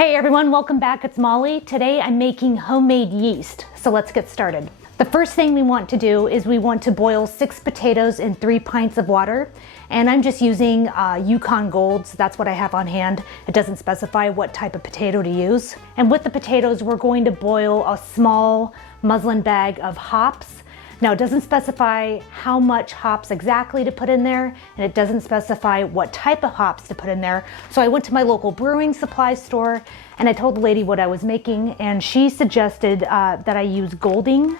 Hey everyone, welcome back. It's Molly. Today I'm making homemade yeast, so let's get started. The first thing we want to do is we want to boil 6 potatoes in 3 pints of water, and I'm just using Yukon Golds. That's what I have on hand. It doesn't specify what type of potato to use. And with the potatoes, we're going to boil a small muslin bag of hops. Now, it doesn't specify how much hops exactly to put in there, and it doesn't specify what type of hops to put in there. So I went to my local brewing supply store and I told the lady what I was making, and she suggested that I use Golding.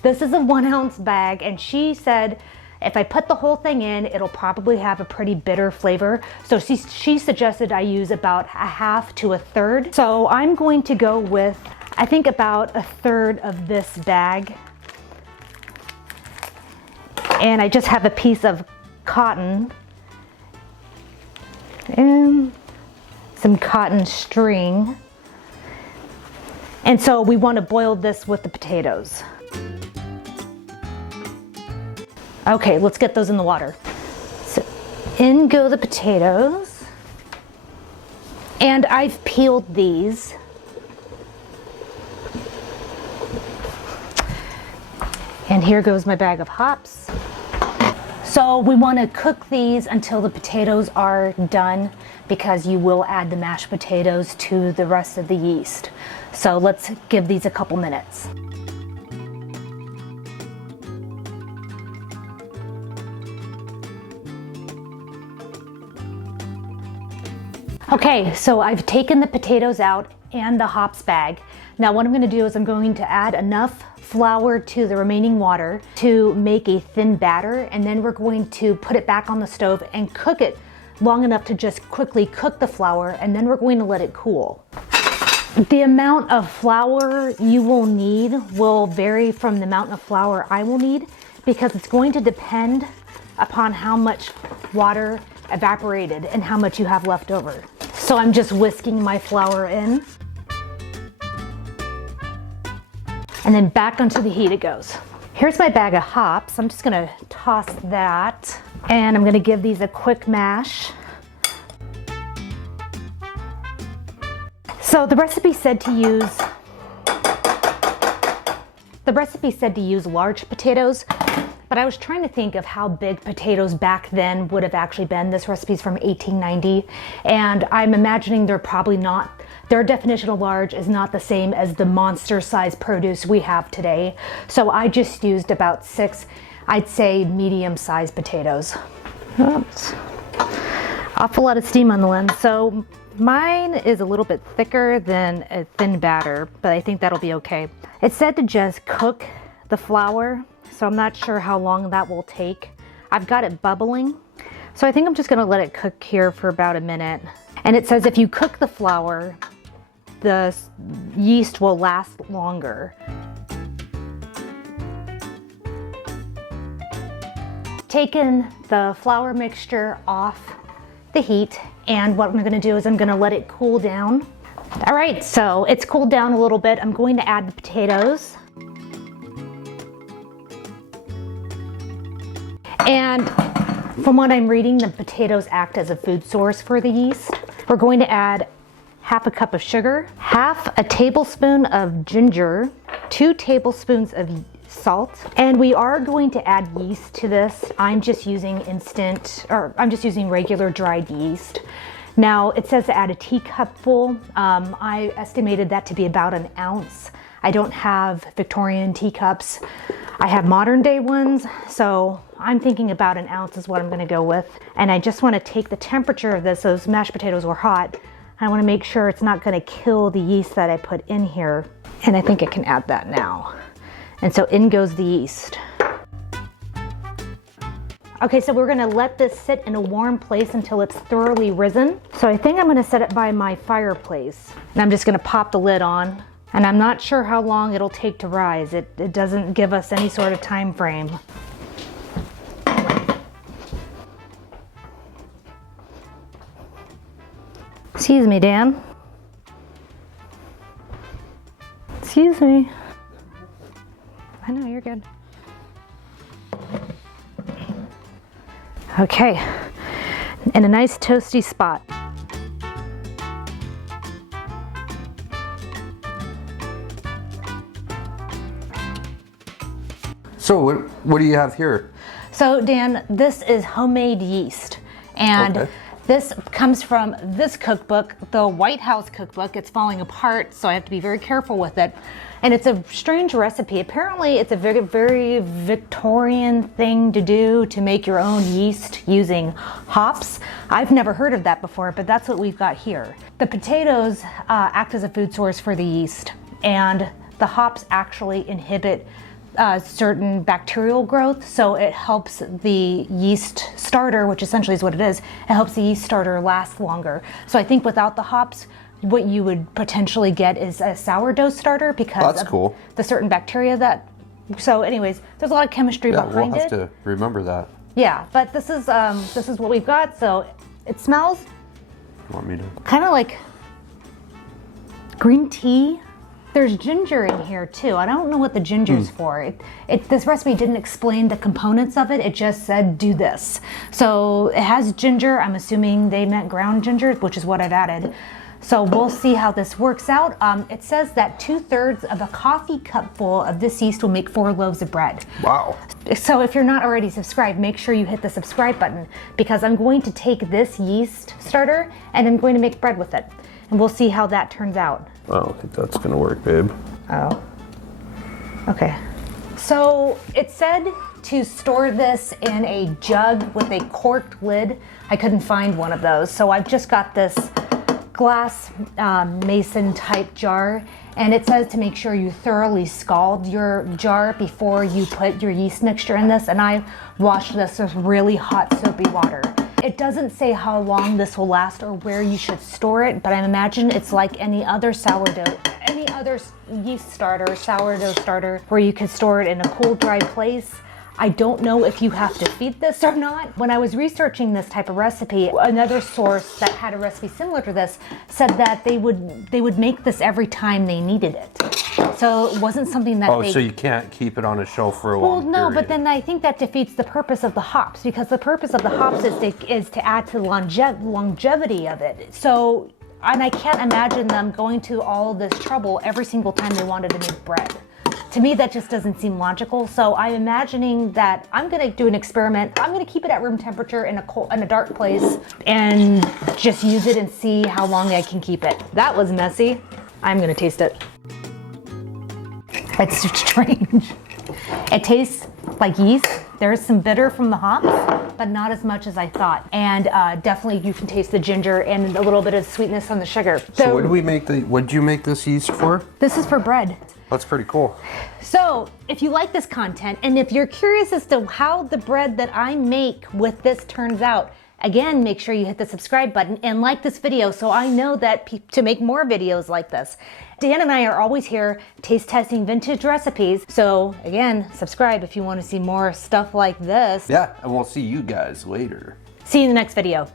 This is a 1 ounce bag, and she said if I put the whole thing in, it'll probably have a pretty bitter flavor. So she suggested I use about a half to a third. So I'm going to go with, I think, about a third of this bag. And I just have a piece of cotton and some cotton string. And so we want to boil this with the potatoes. Okay, let's get those in the water. So in go the potatoes. And I've peeled these. And here goes my bag of hops. So we want to cook these until the potatoes are done, because you will add the mashed potatoes to the rest of the yeast. So let's give these a couple minutes. Okay, so I've taken the potatoes out and the hops bag. Now what I'm going to do is I'm going to add enough flour to the remaining water to make a thin batter, and then we're going to put it back on the stove and cook it long enough to just quickly cook the flour, and then we're going to let it cool. The amount of flour you will need will vary from the amount of flour I will need, because it's going to depend upon how much water evaporated and how much you have left over. So I'm just whisking my flour in. And then back onto the heat it goes. Here's my bag of hops. I'm just gonna toss that, and I'm gonna give these a quick mash. So the recipe said to use large potatoes, but I was trying to think of how big potatoes back then would have actually been. This recipe's from 1890, and I'm imagining they're probably not. Their definition of large is not the same as the monster size produce we have today. So I just used about 6, I'd say medium sized potatoes. Oops. Awful lot of steam on the lens. So mine is a little bit thicker than a thin batter, but I think that'll be okay. It said to just cook the flour, so I'm not sure how long that will take. I've got it bubbling, so I think I'm just gonna let it cook here for about a minute. And it says if you cook the flour, the yeast will last longer. Taken the flour mixture off the heat, and what I'm going to do is I'm going to let it cool down. All right, so it's cooled down a little bit. I'm going to add the potatoes. And from what I'm reading, the potatoes act as a food source for the yeast. We're going to add half a cup of sugar, half a tablespoon of ginger, 2 tablespoons of salt, and we are going to add yeast to this. I'm just using regular dried yeast. Now it says to add a teacupful. I estimated that to be about an ounce. I don't have Victorian teacups. I have modern day ones, so I'm thinking about an ounce is what I'm going to go with. And I just want to take the temperature of this. Those mashed potatoes were hot. I want to make sure it's not going to kill the yeast that I put in here. And I think I can add that now. And so in goes the yeast. Okay, so we're going to let this sit in a warm place until it's thoroughly risen. So I think I'm going to set it by my fireplace. And I'm just going to pop the lid on. And I'm not sure how long it'll take to rise. It doesn't give us any sort of time frame. Excuse me, Dan. Excuse me. I know, you're good. Okay, in a nice toasty spot. So what do you have here? So Dan, this is homemade yeast. And okay. This comes from this cookbook, the White House cookbook. It's falling apart, so I have to be very careful with it. And it's a strange recipe. Apparently, it's a very, very Victorian thing to do, to make your own yeast using hops. I've never heard of that before, but that's what we've got here. The potatoes act as a food source for the yeast, and the hops actually inhibit certain bacterial growth, so it helps the yeast starter, which essentially is what it is, it helps the yeast starter last longer. So I think without the hops, what you would potentially get is a sourdough starter because that's cool. The certain bacteria that, so anyways, there's a lot of chemistry behind it. We'll have to remember that. Yeah, but this is what we've got. So it smells You want me to? kind of like green tea. There's ginger in here too. I don't know what the ginger's for. This recipe didn't explain the components of it. It just said do this. So it has ginger. I'm assuming they meant ground ginger, which is what I've added. So we'll see how this works out. It says that 2/3 of a coffee cupful of this yeast will make 4 loaves of bread. Wow. So if you're not already subscribed, make sure you hit the subscribe button, because I'm going to take this yeast starter and I'm going to make bread with it. And we'll see how that turns out. I don't think that's gonna work, babe. Oh. Okay. So it said to store this in a jug with a corked lid. I couldn't find one of those, so I've just got this glass mason type jar, and it says to make sure you thoroughly scald your jar before you put your yeast mixture in this, and I washed this with really hot soapy water. It doesn't say how long this will last or where you should store it, but I imagine it's like any other sourdough, any other yeast starter, sourdough starter, where you can store it in a cool, dry place. I don't know if you have to feed this or not. When I was researching this type of recipe, another source that had a recipe similar to this said that they would make this every time they needed it. So it wasn't something that so you can't keep it on a shelf for a long period. Well, no, but then I think that defeats the purpose of the hops, because the purpose of the hops is to add to the longevity of it. So, and I can't imagine them going to all this trouble every single time they wanted to make bread. To me, that just doesn't seem logical. So I'm imagining that I'm gonna do an experiment. I'm gonna keep it at room temperature in a dark place and just use it and see how long I can keep it. That was messy. I'm gonna taste it. It's strange. It tastes like yeast. There is some bitter from the hops, but not as much as I thought. And definitely you can taste the ginger and a little bit of sweetness on the sugar. So what did you make this yeast for? This is for bread. That's pretty cool. So if you like this content, and if you're curious as to how the bread that I make with this turns out, again, make sure you hit the subscribe button and like this video so I know that to make more videos like this. Dan and I are always here taste testing vintage recipes. So again, subscribe if you want to see more stuff like this. Yeah, and we'll see you guys later. See you in the next video.